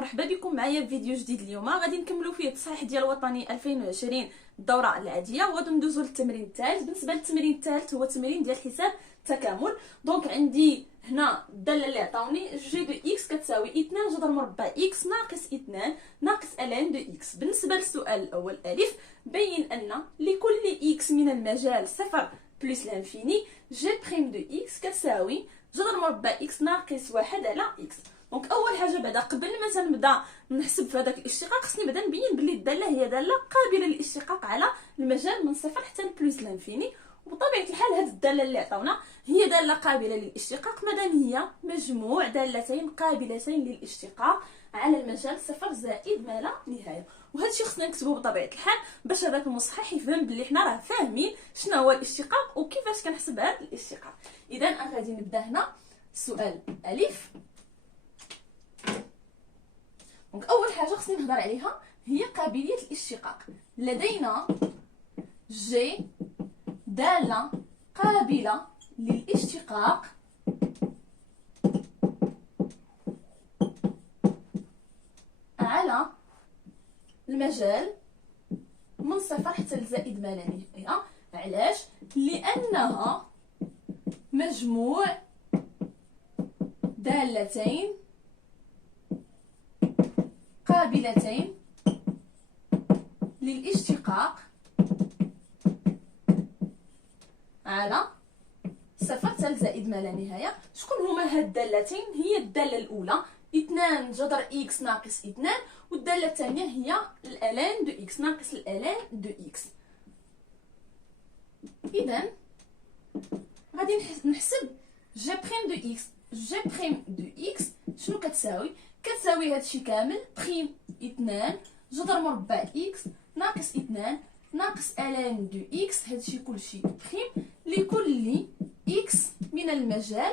ومرحبا بكم معايا في فيديو جديد. اليوم غادي نكملوا فيه التصحيح ديال الوطني 2020 الدوره العاديه، وغادي ندوزوا للتمرين الثالث. بالنسبه للتمرين الثالث هو تمرين ديال حساب تكامل. دونك عندي هنا الداله اللي عطاوني جي دو اكس كتساوي 2 جذر مربع اكس ناقص 2 ناقص الان دو اكس. بالنسبه للسؤال الاول الف، بين ان لكل اكس من المجال صفر بلس لانفيني جي بريم دو اكس كتساوي جذر مربع اكس ناقص 1 على اكس. دونك اول حاجه بعدا قبل ما تنبدا نحسب في هذاك الاشتقاق خصني بعدا نبين بلي الداله هي داله قابله للاشتقاق على المجال من صفر حتى بلس لانفيني. وبطبيعه الحال هذه الداله اللي عطاونا هي داله قابله للاشتقاق مادام هي مجموع دالتين قابلتين للاشتقاق على المجال صفر زائد ما لا نهايه. وهذا الشيء خصنا نكتبوه بطبيعه الحال باش هذاك المصحح يفهم بلي حنا راه فاهمين شنو هو الاشتقاق وكيفاش كنحسب هذا الاشتقاق. اذا انا غادي نبدا هنا السؤال الف. دونك اول حاجه خصني نهضر عليها هي قابليه الاشتقاق. لدينا جي داله قابله للاشتقاق على المجال من صفر حتى لزائد ما لا نهايه. علاش؟ لانها مجموع دالتين قابلتين للاشتقاق على صفر حتى لزائد ما لا نهايه. شكون هما هاد الدالتين؟ هي الداله الاولى 2 جذر اكس ناقص 2، والداله الثانيه هي الالان دو اكس ناقص الالان دو اكس. اذا غادي نحسب جي بريم دو اكس. جي بريم دو اكس شنو كتساوي؟ كتساوي هادشي كامل بريم 2 جذر مربع اكس ناقص 2 ناقص الان دو اكس. هادشي كلشي بريم لكل اكس من المجال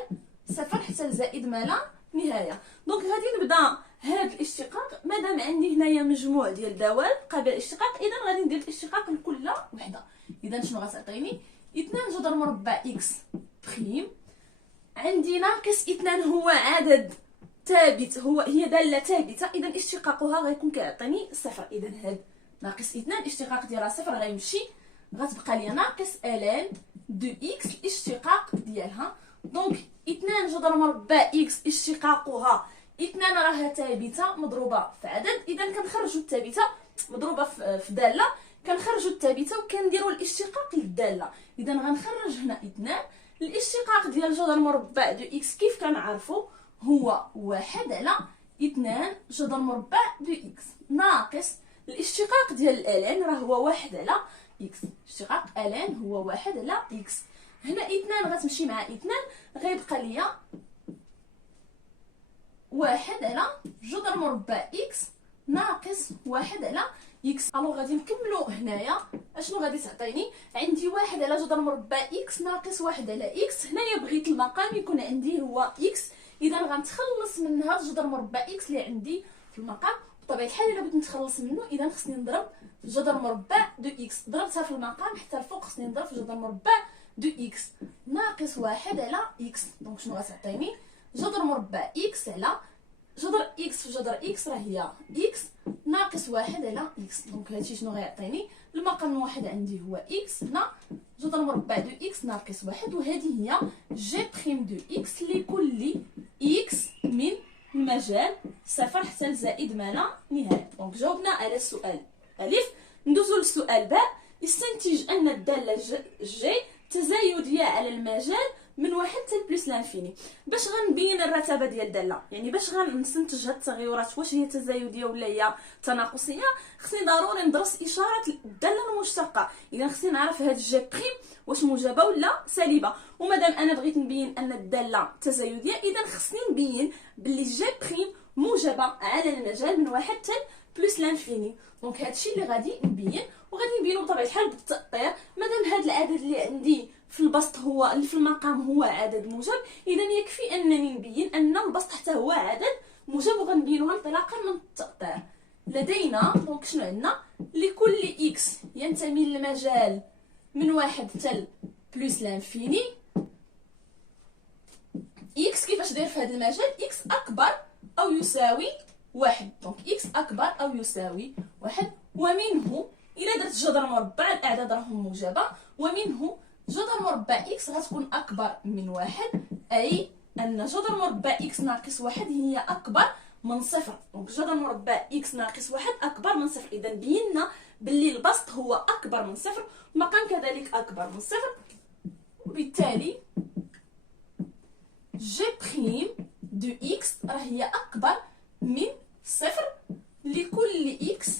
صفر حتى لزائد ما لا نهايه. دونك غادي نبدا هاد الاشتقاق. مادام عندي هنايا مجموع ديال دوال قابل للاشتقاق، اذا غادي ندير الاشتقاق لكل وحده. اذا شنو غتعطيني؟ 2 جذر مربع اكس بريم، عندي ناقص 2 هو عدد ثابت، هي داله ثابته، اذا اشتقاقها غيكون كيعطيني صفر. اذا هاد ناقص 2 الاشتقاق ديالها صفر غيمشي، غتبقى لي ناقص الان دو اكس الاشتقاق ديالها. دونك 2 جذر مربع اكس اشتقاقها 2 راها ثابته مضروبه في عدد، اذا كنخرجوا الثابته مضروبه في داله، كنخرجوا الثابته وكنديروا الاشتقاق للداله. اذا غنخرج هنا 2. الاشتقاق ديال جذر مربع دو اكس كيف كنعرفوا هو 1 على 2 جذر مربع دو اكس ناقص الاشتقاق ديال الالان راه هو 1 على اكس. اشتقاق الان هو 1 على اكس. هنا 2 غتمشي مع 2 غيبقى ليا 1 على جذر مربع اكس ناقص 1 على اكس. الو غادي نكملوا هنايا. اشنو غادي تعطيني؟ عندي 1 على جذر مربع اكس ناقص 1 على اكس. هنايا بغيت المقام يكون عندي هو اكس، اذا غنتخلص من هذا جذر مربع اكس اللي عندي في المقام. بطبيعه الحال الا بغيت نتخلص منه اذا خصني نضرب جذر مربع دو اكس. ضربتها في المقام حتى الفوق، خصني نضرب في جذر مربع دو اكس ناقص 1 على اكس. دونك شنو غتعطيني؟ جذر مربع اكس على جذر اكس في جذر اكس راه هي اكس ناقص 1 على اكس. دونك هادشي شنو غيعطيني؟ المقام الواحد عندي هو اكس، هنا جذر مربع دو اكس ناقص 1، وهذه هي جي بريم دو اكس لكل اكس من المجال صفر حتى لزائد ما لا نهايه. دونك جاوبنا على السؤال الف. ندوزو للسؤال باء. استنتج ان الداله جي تزايديه على المجال من 1 حتى بلس لانفيني. باش غنبين الرتبه ديال الداله، يعني باش غنستنتج هاد التغيرات واش هي تزايديه ولا هي تناقصيه، خصني ضروري ندرس اشاره الداله المشتقه. اذا خصني نعرف هاد جي بريم واش موجبه ولا سالبه. ومادام انا بغيت نبين ان الداله تزايديه، اذا خصني نبين باللي جي بريم موجبه على المجال من 1 حتى بلس لانفيني. دونك هادشي اللي غادي نبين، وغادي نبينو بطبيعه الحال بالتأطير. مادام هاد العدد اللي عندي في البسط هو اللي في المقام هو عدد موجب، اذا يكفي انني نبين ان البسط حتى هو عدد موجب، وغنبينوها انطلاقا من التأطير. لدينا دونك شنو عندنا؟ لكل اكس ينتمي للمجال من 1 حتى بلس لانفيني اكس كيفاش داير في هذا المجال؟ اكس اكبر او يساوي واحد. دونك إكس أكبر أو يساوي واحد. ومنه إلا درت جذر مربع الأعداد راهم موجبة، ومنه جذر مربع إكس غتكون أكبر من واحد، أي أن جذر مربع إكس ناقص واحد هي أكبر من صفر. دونك جذر مربع إكس ناقص واحد أكبر من صفر. إذا بينا باللي البسط هو أكبر من صفر، المقام كذلك أكبر من صفر، وبالتالي جي بريم دو إكس راه هي أكبر من صفر لكل إكس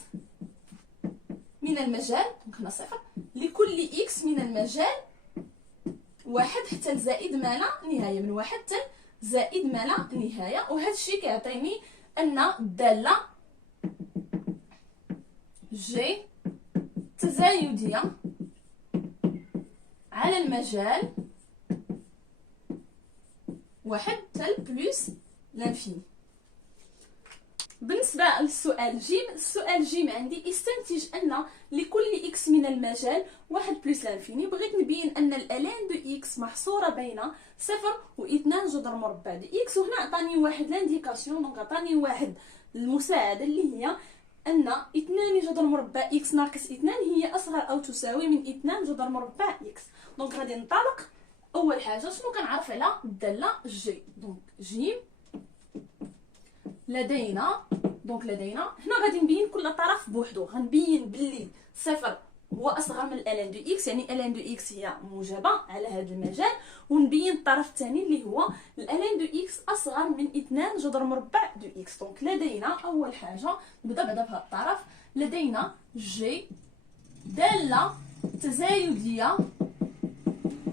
من المجال. دونك هنا صفر لكل إكس من المجال واحد حتى لزائد ما لا نهاية، من واحد حتى زائد ما لا نهاية. وهذا الشيء كيعطيني أن الدالة جي تزايدية على المجال واحد حتى بلس لانفيني. بالنسبة للسؤال جيم، السؤال جيم عندي استنتج أن لكل إكس من المجال واحد بلس لانفيني. بغيت نبين أن الألان دو إكس محصورة بين صفر واثنان جذر مربع دو إكس. وهنا عطاني واحد لانديكاسيون، دونك عطاني واحد المساعدة اللي هي أن اثنان جذر مربع إكس ناقص اثنان هي أصغر أو تساوي من اثنان جذر مربع إكس. دونك غادي ننطلق. أول حاجة شنو كنعرف على الدالة جي؟ دونك جيم لدينا هنا غادي نبين كل طرف بوحدو. غنبين باللي صفر هو اصغر من الالان دو اكس، يعني الالان دو اكس هي موجبه على هذا المجال، ونبين الطرف الثاني اللي هو الالان دو اكس اصغر من 2 جذر مربع دو اكس. دونك لدينا اول حاجه نبدا بعدا بهذا الطرف، لدينا جي داله تزايديه.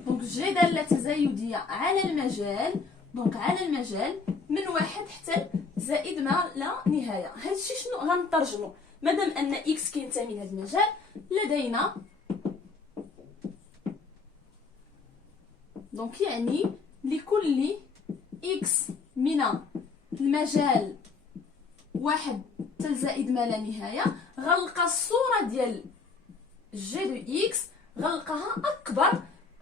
دونك جي داله تزايديه على المجال، دونك على المجال من واحد حتى زائد ما لا نهايه. هذا الشيء شنو غنترجمو؟ مادام ان اكس كينتمي لهذا المجال، لدينا دونك يعني لكل اكس من المجال واحد حتى زائد ما لا نهايه غنلقى الصوره ديال جي دو اكس غنلقاها اكبر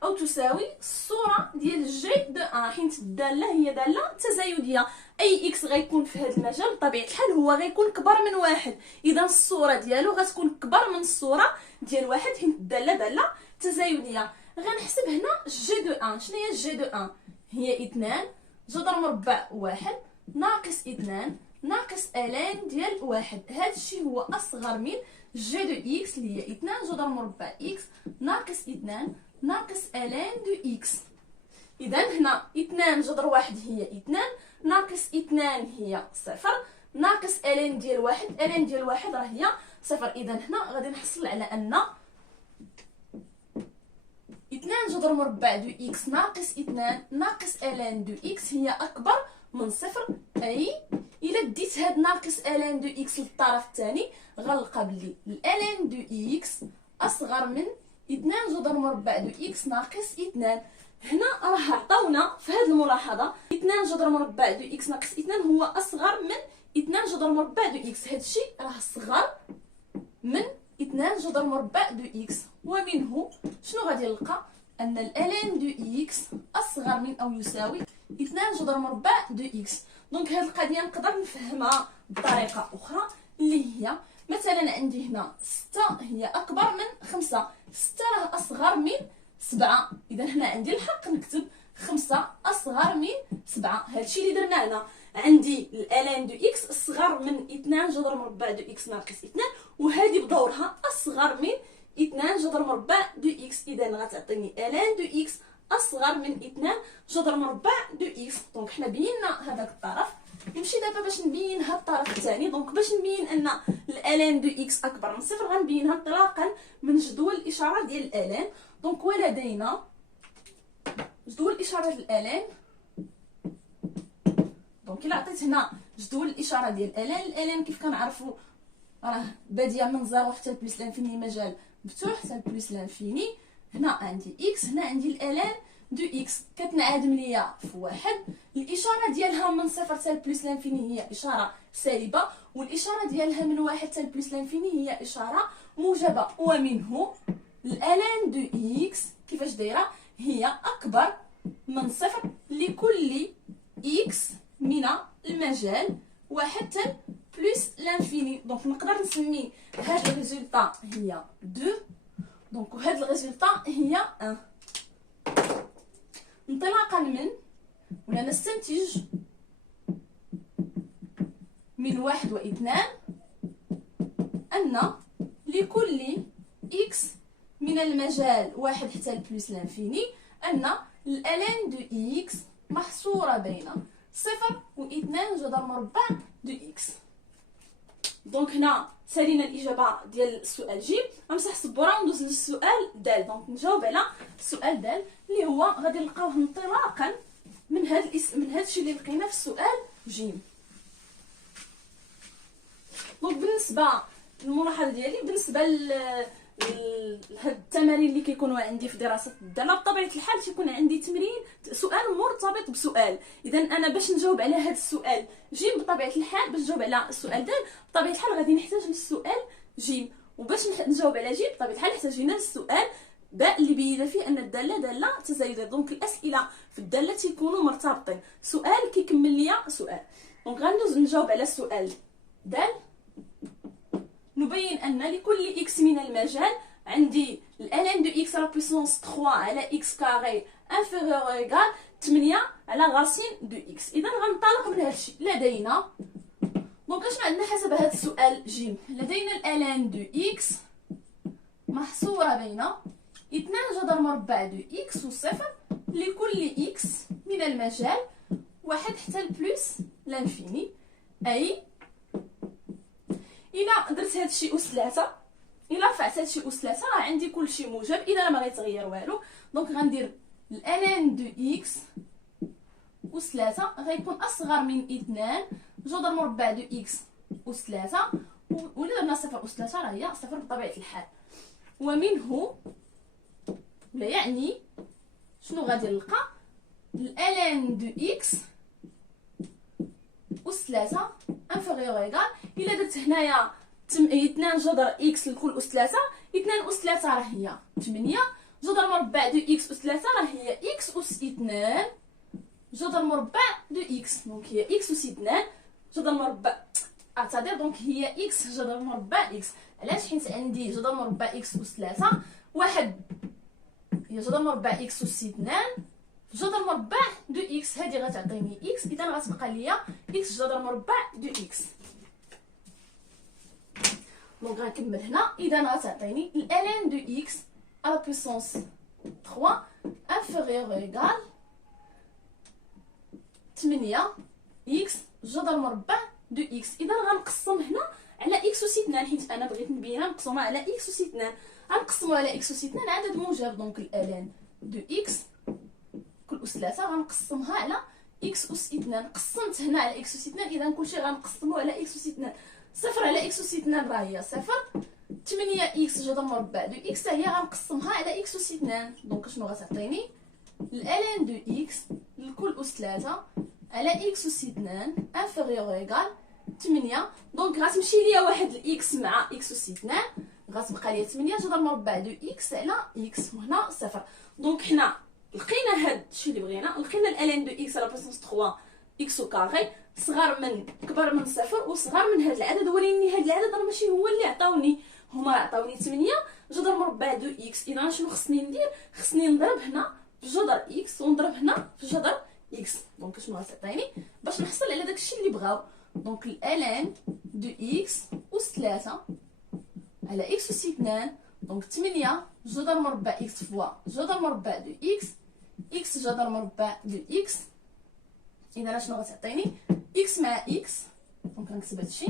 او تساوي الصوره ديال جي دو ان، حيت الداله هي داله تزايديه. اي اكس غيكون في هذا المجال بطبيعه الحال هو غيكون كبر من واحد، اذا الصوره ديالو غتكون كبر من الصوره ديال واحد، حيت الداله داله تزايديه. غنحسب هنا جي دو ان. شنو هي جي دو ان؟ هي 2 جذر مربع واحد ناقص 2 ناقص الان ديال واحد. هذا الشيء هو اصغر من جي دو اكس اللي هي 2 جذر مربع اكس ناقص 2 ناقص الان دو اكس. اذا هنا 2 جذر واحد هي 2 ناقص 2 هي صفر ناقص الان ديال واحد، الان ديال واحد راه هي صفر. اذا هنا غادي نحصل على ان 2 جذر مربع دو اكس ناقص 2 ناقص الان دو اكس هي اكبر من صفر. اي الا ديت هاد ناقص الان دو اكس للطرف الثاني غنلقى بلي الالان دو اكس اصغر من 2 جذر مربع دو اكس ناقص 2. هنا راه عطاونا في هذه الملاحظه 2 جذر مربع دو اكس ناقص 2 هو اصغر من 2 جذر مربع دو اكس. هذا الشيء راه صغر من 2 جذر مربع دو اكس. ومنه شنو غادي نلقى؟ ان الالان دو اكس اصغر من او يساوي 2 جذر مربع دو اكس. دونك هذه القضيه نقدر نفهمها بطريقه اخرى، اللي هي مثلا عندي هنا 6 هي اكبر من 5، 6 راه اصغر من 7، اذا هنا عندي الحق نكتب 5 اصغر من 7. هادشي اللي درنا هنا. عندي الالان دو اكس اصغر من 2 جذر مربع دو اكس ناقص 2، وهذه بدورها اصغر من 2 جذر مربع دو اكس، اذا غتعطيني الان دو اكس اصغر من 2 جذر مربع دو اكس. دونك حنا بينا هذاك الطرف. نمشي دابا باش نبين هاد الطرف الثاني. دونك باش نبين ان الالان دو اكس اكبر من صفر غنبينها انطلاقا من جدول الاشاره ديال الالان. دونك ولدينا جدول الاشاره ديال الالان. دونك الا عطيت هنا جدول الاشاره ديال الالان كيف كنعرفوا راه باديه من 0 حتى بلس لانفيني، مجال مفتوح حتى بلس لانفيني. هنا عندي اكس، هنا عندي الالان دو اكس كتنعدم ليا في واحد. الاشاره ديالها من صفر حتى بلس لانفيني هي اشاره سالبه، والاشاره ديالها من واحد حتى بلس لانفيني هي اشاره موجبه. ومنه الالان دو اكس كيفاش دايره؟ هي اكبر من صفر لكل اكس من المجال واحد حتى بلس لانفيني. دونك نقدر نسمي هاد الريزولطا هي 2 دونك وهاد الريزولطا هي 1. انطلاقا من ولا نستنتج من 1 و 2 أن لكل x من المجال 1 حتى بلس لانفيني أن الألين دو x محصورة بين 0 و 2 جذر مربع دو x. دونك هنا سالينا الإجابة ديال السؤال ج. غنمسح السبورة وندوز للسؤال د. دونك نجاوب على السؤال د اللي هو غادي نلقاوه انطلاقا من هذا من هذا الشيء اللي لقينا في السؤال ج. دونك بالنسبه للملاحظه ديالي بالنسبه هاد التمارين اللي كيكونوا عندي في دراسه الداله بطبيعه الحال تيكون عندي تمرين سؤال مرتبط بسؤال. اذا انا باش نجاوب على هذا السؤال ج بطبيعه الحال باش نجاوب على السؤال د بطبيعه الحال غادي نحتاج للسؤال ج. وباش نجاوب على ج بطبيعه الحال احتاجينا للسؤال باء اللي بين فيه ان الداله داله تزايديه. دونك الاسئله في الداله تيكونوا مرتبطين، سؤال كيكمل ليا سؤال. دونك غندوز نجاوب على السؤال د. نبين ان لكل x من المجال عندي الالين دو x على بويسونس 3 على x كاري انفيريور او ايغال 8 على غاسين دو x. اذا غنطلق من هذا الشيء لدينا. دونك اشنو عندنا حسب هذا السؤال ج؟ لدينا الالين دو x محصوره بين 2 جذر مربع دو x و 0 لكل x من المجال 1 حتى بلس لانفيني. اي الا درت هذا الشيء اس 3، الا رفعت هذا الشيء اس 3 راه عندي كلشي موجب. اذا ما غيتغير والو دونك غندير الالين دو اكس اس 3 غيكون اصغر من 2 جذر مربع دو اكس اس 3 ولا درنا 0 اس 3 راه هي 0 بطبيعه الحال. ومنه ولا يعني شنو غادي نلقى الالين دو اكس اس 3 انفيريور ايغال. الا درت هنايا 2 جذر اكس لكل اس 3 2 اس 3 راه هي 8 جذر مربع دو اكس اس 3 راه هي اكس اس 2 جذر مربع دو اكس. دونك هي اكس اس 2 جذر مربع اعتذر دونك هي اكس جذر مربع اكس. علاش؟ حيت عندي جذر مربع اكس اس 3 واحد هي جذر مربع اكس اس 2 جذر مربع دو اكس. هذه غتعطيني اكس. اذا غتبقى ليا اكس جذر مربع دو اكس. دونك غنكمل هنا. اذا غتعطيني الالين دو اكس على بويسونس 3 انفيريور ايغال 8 اكس جذر مربع دو اكس. اذا غنقسم هنا على اكس اس 2 حيت انا بغيت نبينها مقسومه على اكس اس 2. غنقسموا على اكس اس 2 عدد موجب. دونك الالين دو اكس كل اس 3 غنقسمها على اكس اس 2. قسمت هنا على اكس اس 2 اذا كلشي غنقسموه على اكس اس 2. 0 على اكس اس 2 راه هي 0. 8 اكس جذر مربع دو اكس هي غنقسمها على اكس اس 2. دونك شنو غتعطيني الالين دو اكس لكل اس 3 على اكس اس 2 انفيريور ايغال 8. دونك غتمشي ليا واحد الاكس مع اكس اس 2 غتبقى ليا 8 جذر مربع دو اكس على اكس وهنا 0. دونك حنا لقينا هاد الشيء اللي بغينا. لقينا الالين دو اكس على بويسونس 3 اكس او كاري صغر من كبر من 0 وصغر من هاد العدد. ولكن هاد العدد راه ماشي هو اللي عطاوني، هما عطاوني 8 جذر مربع دو اكس. اذا شنو خصني ندير؟ خصني نضرب هنا في جذر اكس ونضرب هنا في جذر اكس. دونك شنو غتعطيني باش نحصل على داكشي اللي بغاو؟ دونك الالين دو اكس اس 3 على اكس اس 2 دونك 8 جذر مربع اكس فوا جذر مربع دو اكس اكس جذر مربع دو اكس. اذا شنو غتعطيني اكس مع اكس. دونك غنكتب هادشي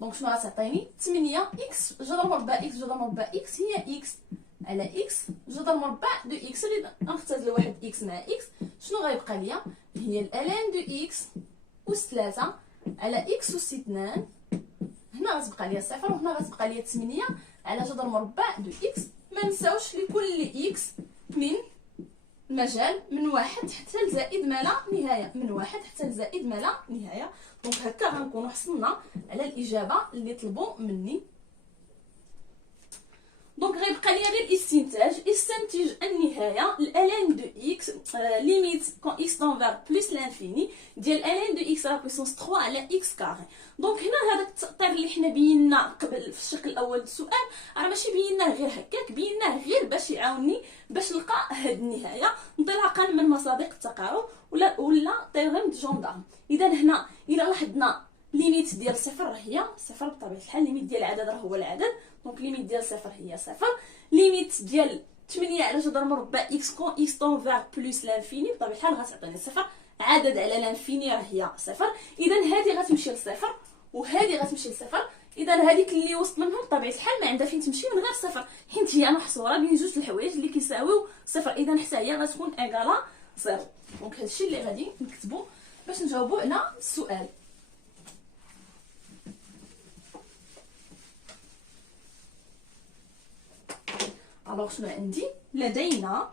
دونك شنو غتعطيني 8 اكس جذر مربع اكس جذر مربع اكس هي اكس على اكس جذر مربع دو اكس. اللي غنختزل واحد اكس مع اكس شنو غيبقى ليا هي الالين دو اكس اس 3 على اكس اس 2. هنا غتبقى ليا 0 وهنا غتبقى ليا 8 على جذر مربع دو اكس. ما نساوش لكل اكس من المجال من 1 حتى لزائد ما لا نهايه، من 1 حتى لزائد ما لا نهايه. دونك هكا غنكونوا حصلنا على الاجابه اللي طلبوا مني. دونك غيبقى ليا غير الاستنتاج كنستنتج النهايه الان دو اكس ليميت كون اكس تون فيغ بلس لانفيني ديال الان دو اكس على بويسونس 3 على اكس كاري. دونك هنا هذاك التأطير اللي حنا بينا قبل في الشق الاول السؤال راه ماشي بيناه غير هكاك، بيناه غير باش يعاونني باش نلقى هاد النهايه انطلاقا من مصادق التقارب ولا تيوريم دو جوندارم. اذا هنا الى لاحظنا ليميت ديال صفر راه هي صفر بطبيعه الحال، ليميت ديال العدد راه هو العدد، دونك ليميت ديال صفر هي صفر. ليميت ديال 8 على جذر مربع اكس كون اكس طون فيغ بلس لانفيني بطبيعه الحال غتعطيني صفر، عدد على لانفيني راه هي صفر. اذا هذه غتمشي لصفر وهذه غتمشي لصفر. اذا هذيك اللي وسط منهم بطبيعه الحال ما عندها فين تمشي من غير صفر، حيت هي محصوره بين جوج الحوايج اللي كيساويو صفر. اذا حتى هي غتكون ايكالا زيرو. دونك هادشي اللي غادي نكتبو باش نجاوبو على السؤال. الوغ شنو عندي؟ لدينا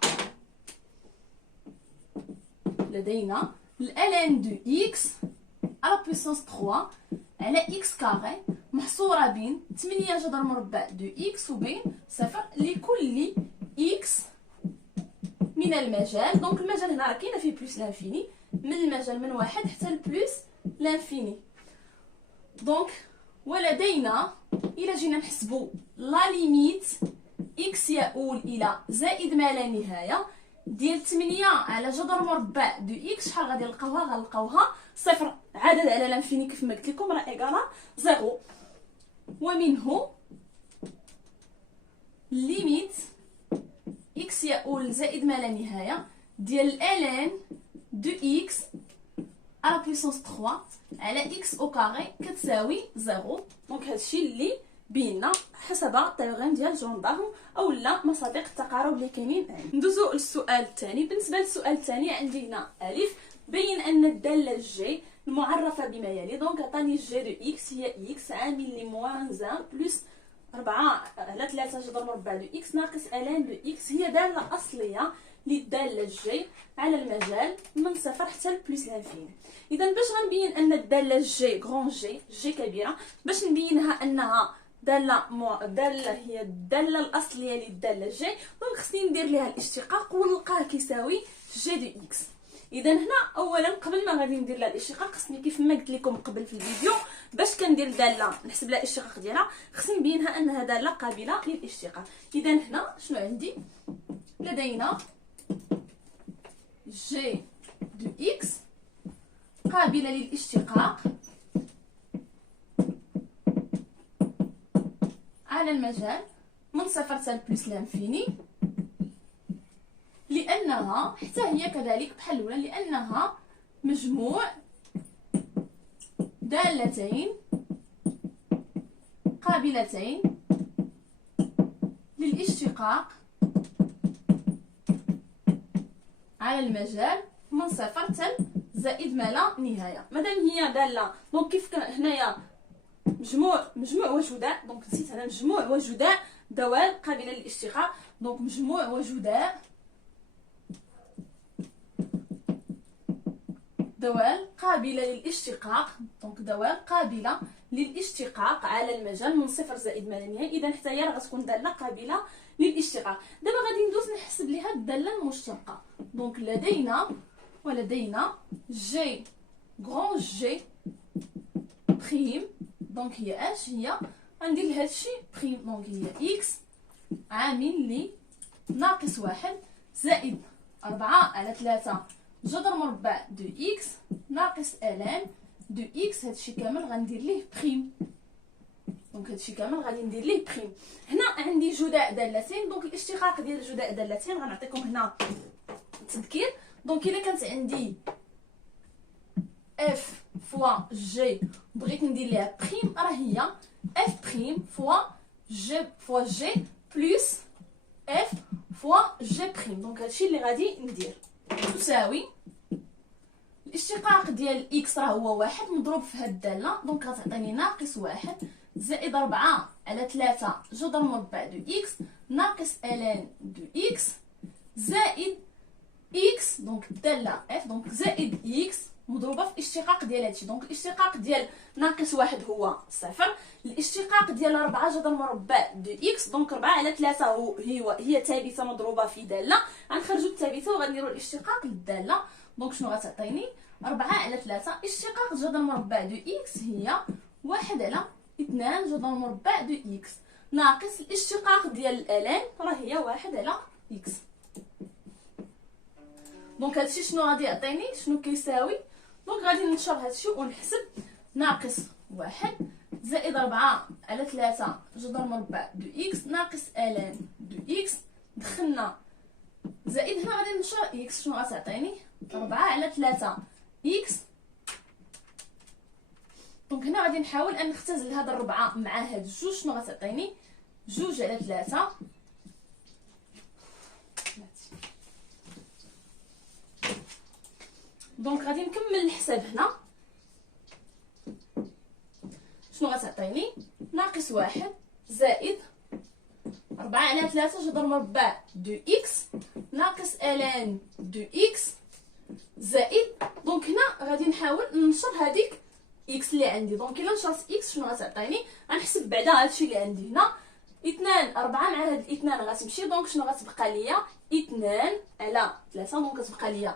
الان دو اكس على بويسونس 3 على اكس كاري محصوره بين 8 جذر مربع دو اكس وبين صفر لكل اكس من المجال. دونك المجال هنا راه كاينه فيه بلس لانفيني، من المجال من واحد حتى لبلس لانفيني. دونك ولدينا الى جينا نحسبوا لا ليميت اكس يؤول الى زائد ما لا نهايه ديال 8 على جذر مربع دو اكس، شحال غادي نلقاوها؟ غنلقاوها صفر، عدد على لانفيني كيف ما قلت لكم راه ايكالا زيرو. ومنه ليميت اكس يؤول زائد ما لا نهايه ديال الان دو اكس على بويسونس 3 على اكس او كاري كتساوي زيرو. دونك هادشي اللي بينا حسب التيوريم ديال جوندارم او لا مصادق التقارب اللي كاينين. ندوزو للسؤال الثاني. بالنسبه للسؤال الثاني عندي هنا الف بين ان الداله جي المعرفه بما يلي. دونك عطاني جي دو اكس هي اكس عامل لي موان 1 بلس 4 على 3 جذر مربع دو اكس ناقص الان دو اكس هي داله اصليه للداله جي على المجال من صفر حتى لبلس لانفيني. اذا باش غنبين ان الداله جي غران جي كبيره، باش نبينها انها داله هي الداله الاصليه للداله جي، دونك خصني ندير ليها الاشتقاق ونلقاه كيساوي جي دو اكس. اذا هنا اولا قبل ما غادي ندير لها الاشتقاق خصني كيف ما قلت لكم قبل في الفيديو باش كندير داله نحسب لها الاشتقاق ديالها خصني نبينها انها داله قابله للاشتقاق. اذا هنا شنو عندي؟ لدينا جي دو اكس قابله للاشتقاق على المجال من صفر حتى بلس لانفيني، لانها حتى هي كذلك بحال الاولى لانها مجموع دالتين قابلتين للاشتقاق على المجال من صفر حتى زائد ما لا نهايه. مادام هي داله دونك كيف هنايا مجموع وجداء، دونك نسيت هنا مجموع وجداء دوال قابله للاشتقاق. دونك مجموع وجداء دوال قابله للاشتقاق، دونك دوال قابله للاشتقاق على المجال من صفر زائد ما لا نهايه. اذا حتى هي راه غتكون داله قابله للاشتقاق. دابا غادي ندوز نحسب ليها الداله المشتقه. دونك ولدينا جي غران جي بريم، دونك هي اش هي؟ غندير لهذا الشيء بريم، دونك هي اكس عامل لي ناقص واحد زائد 4 على 3 جذر مربع دو اكس ناقص الان دو اكس. هادشي كامل غندير ليه بريم، دونك هادشي كامل غادي ندير ليه بريم. هنا عندي جداء دالتين، دونك الاشتقاق ديال جداء دالتين غنعطيكم هنا تذكير. دونك الا كانت عندي اف فوا جي بغيت ندير ليها بريم راه هي اف بريم فوا جي بلس اف فوا جي بريم. دونك هادشي اللي غادي ندير تساوي الاشتقاق ديال اكس راه هو واحد مضروب في هاد الداله، دونك غتعطيني ناقص واحد زائد 4 على 3 جذر مربع دو اكس ناقص الان دو اكس زائد اكس، دونك الداله اف، دونك زائد اكس مضروبه في الاشتقاق ديال هادشي. دونك الاشتقاق ديال ناقص واحد هو صفر، الاشتقاق ديال 4 جذر مربع دو اكس، دونك 4 على 3 هي ثابته مضروبه في داله، غنخرجوا الثابته وغنديروا الاشتقاق للداله. دونك شنو غتعطيني؟ 4 على 3 اشتقاق جذر مربع دو اكس هي 1 على 2 جذر مربع دو اكس ناقص الاشتقاق ديال الالان راه هي 1 على اكس. دونك هادشي شنو غادي يعطيني؟ شنو كيساوي؟ دونك غادي ننشر هادشي ونحسب ناقص 1 زائد 4 على 3 جذر مربع دو اكس ناقص الان دو اكس، دخلنا زائد هنا غادي ننشر اكس، شنو غتعطيني؟ 4 على 3 اكس. دونك هنا غادي نحاول ان نختزل هاد الربعه مع هاد الجوج، شنو غتعطيني؟ 2 على 3. دونك غادي نكمل الحساب هنا، شنو غتعطيني؟ ناقص 1 زائد 4 على 3 جذر مربع دو اكس ناقص الان دو اكس زائد، دونك هنا غادي نحاول ننشر هذيك اكس اللي عندي. دونك الا نشرت اكس شنو غتعطيني؟ غنحسب بعدا هادشي اللي عندي هنا، 2 4 مع هاد الاثنان غتمشي، دونك شنو غتبقى ليا؟ 2 على 3، دونك كتبقى ليا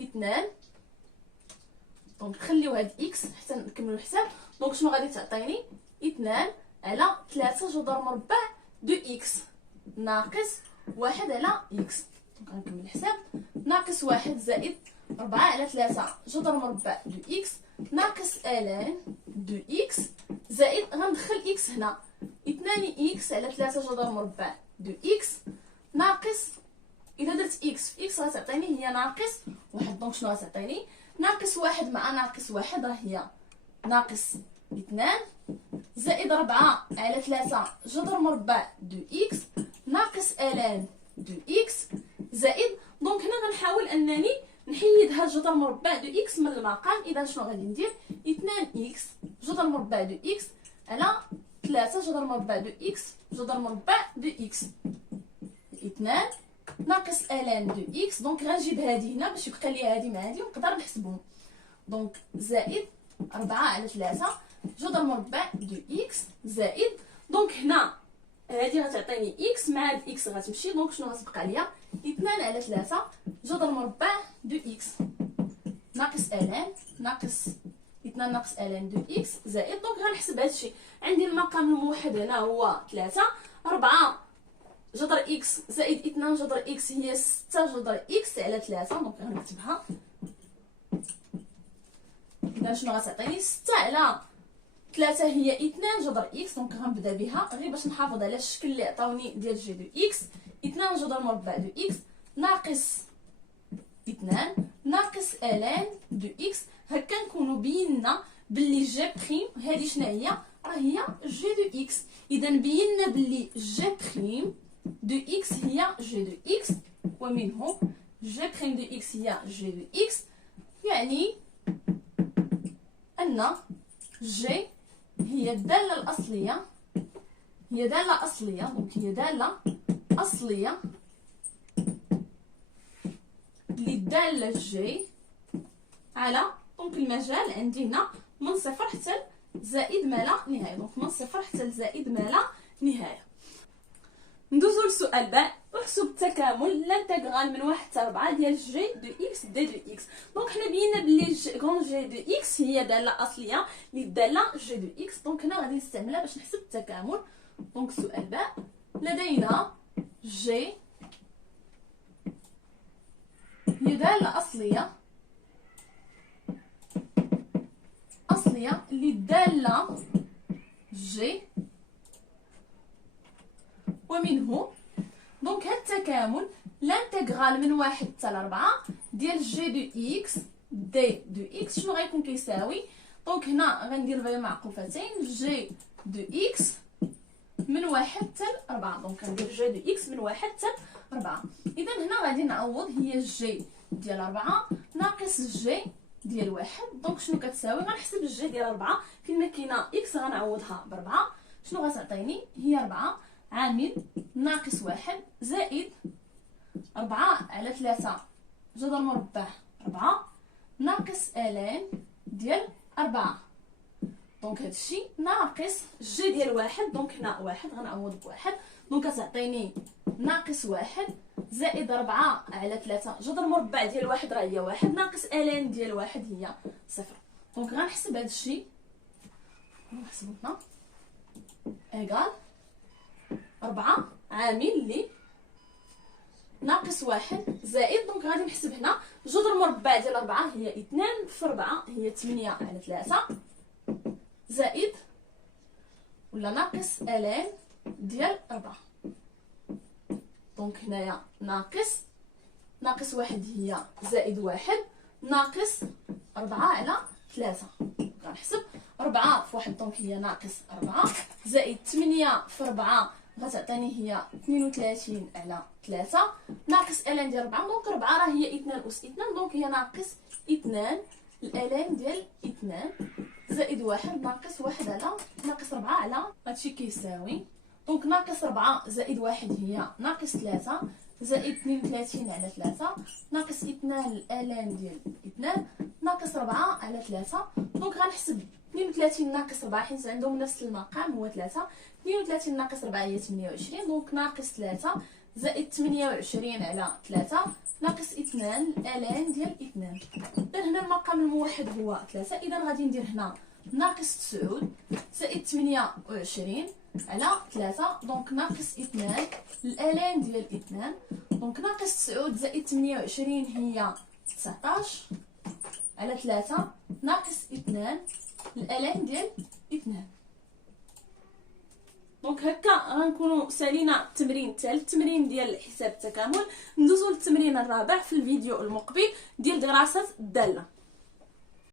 2. دونك نخليو هاد اكس حتى نكملو الحساب. دونك شنو غادي تعطيني؟ 2 على 3 جذر مربع دو اكس ناقص 1 على اكس. دونك غنكمل الحساب، ناقص 1 زائد 4 على 3 جذر مربع دو اكس ناقص الان دو اكس زائد غندخل اكس هنا، 2 اكس على 3 جذر مربع دو اكس ناقص، الا درت اكس في اكس غتعطيني هي ناقص 1. دونك شنو غتعطيني؟ ناقص 1 مع ناقص 1 راه هي ناقص 2 زائد 4 على 3 جذر مربع دو اكس ناقص الان دو اكس زائد، دونك هنا غنحاول انني نحيد هاد جذر مربع دو اكس من المقام. اذا شنو غادي ندير؟ 2 اكس جذر مربع دو اكس على 3 جذر مربع دو اكس جذر مربع دو اكس 2 ناقص الان دو اكس. دونك غنجيب هادي هنا باش يبقى لي هادي مع هادي ونقدر نحسبهم. دونك زائد 4 على 3 جذر مربع دو اكس زائد، دونك هنا هادي غتعطيني اكس مع هاد اكس غتمشي، دونك شنو غتبقى ليا؟ 2 على 3 جذر مربع دو اكس ناقص الان ناقص 2 ناقص الان دو اكس زائد، دونك غنحسب هادشي. عندي المقام الموحد هنا هو 3، 4 جذر اكس زائد 2 جذر اكس هي 6 جذر اكس على 3، دونك غنكتبها. اذا شنو غتعطيني؟ 6 على 3 هي 2 جذر اكس، دونك غنبدا بها غير باش نحافظ على الشكل اللي عطاوني ديال جي دو اكس. 2 جذر مربع دو اكس ناقص 2 ناقص الان دو اكس. هكا نكونوا بينا باللي جي بريم هذه شنو هي؟ راه هي جي دو اكس. اذا بينا باللي جي بريم دو اكس هي جي دو اكس، ومنه جي بريم دو اكس هي جي دو اكس، يعني ان جي هي الدالة الأصلية، هي دالة أصلية، دونك هي دالة أصلية للدالة جي على، دونك المجال عندي هنا من صفر حتى زائد ما لا نهاية، دونك من صفر حتى زائد ما لا نهاية. ندوزو للسؤال باء، احسب التكامل لانتغرال من 1 حتى 4 ديال جي دو اكس دي دو اكس. دونك حنا بينا بلي كون جي دو اكس هي داله اصليه للداله جي دو اكس، دونك هنا غادي نستعملها باش نحسب التكامل. دونك السؤال باء، لدينا جي هي داله اصليه للداله جي، ومنه دونك هاد التكامل لانتغرال من 1 حتى ل 4 ديال جي دو اكس دي دو اكس شنو غيكون كيساوي؟ دونك هنا غندير بين معقوفتين جي دو اكس من 1 حتى ل 4، دونك غندير جي دو اكس من 1 حتى ل 4. اذا هنا غادي نعوض هي جي ديال 4 ناقص جي ديال 1، دونك شنو كتساوي؟ غنحسب الجي ديال 4 فين ما كاينه اكس غنعوضها ب 4، شنو غتعطيني؟ هي 4 عامل ناقص 1 زائد 4 على 3 جذر مربع 4 ناقص الان ديال 4. دونك هادشي ناقص جي ديال واحد، دونك هنا واحد غنعوض بواحد، دونك كتعطيني ناقص واحد زائد 4 على 3. جذر مربع ديال واحد راه هي واحد، ناقص الان ديال واحد هي صفر. دونك غنحسب هادشي، نحسبو هنا ايكال 4 عامل لي ناقص واحد زائد، دونك غادي نحسب هنا جذر مربع ديال 4 هي 2 في 4 هي 8 على 3 زائد ولا ناقص الان ديال 4. دونك هنايا ناقص واحد هي زائد واحد ناقص 4 على 3. غنحسب 4 في واحد دونك هي ناقص 4 زائد 8 في 4 غتعطيني هي 32 على 3 ناقص الان ديال 4. دونك 4 راه هي 2 أس 2، دونك هي ناقص 2 الالان ديال 2 زائد واحد ناقص واحد على ناقص 4 على هادشي كيساوي. دونك ناقص 4 زائد واحد هي ناقص 3 زائد 32 على 3 ناقص 2 الالان ديال 2 ناقص 4 على 3. دونك غنحسب 32 ناقص 4 حيت عندهم نفس المقام هو 3. 32 ناقص 4 هي 28، دونك ناقص 3 زائد 28 على 3 ناقص 2 الالان ديال 2. اذا هنا المقام الموحد هو 3، اذا غادي ندير هنا ناقص 9 زائد 28 على 3، دونك ناقص 2 الالان ديال 2. دونك ناقص 9 زائد 28 هي 19 على 3 ناقص 2 الالان ديال 2. دونك هكا غنكونوا سالينا التمرين الثالث، التمرين ديال حساب التكامل. ندوزو للتمرين الرابع في الفيديو المقبل ديال دراسه الداله.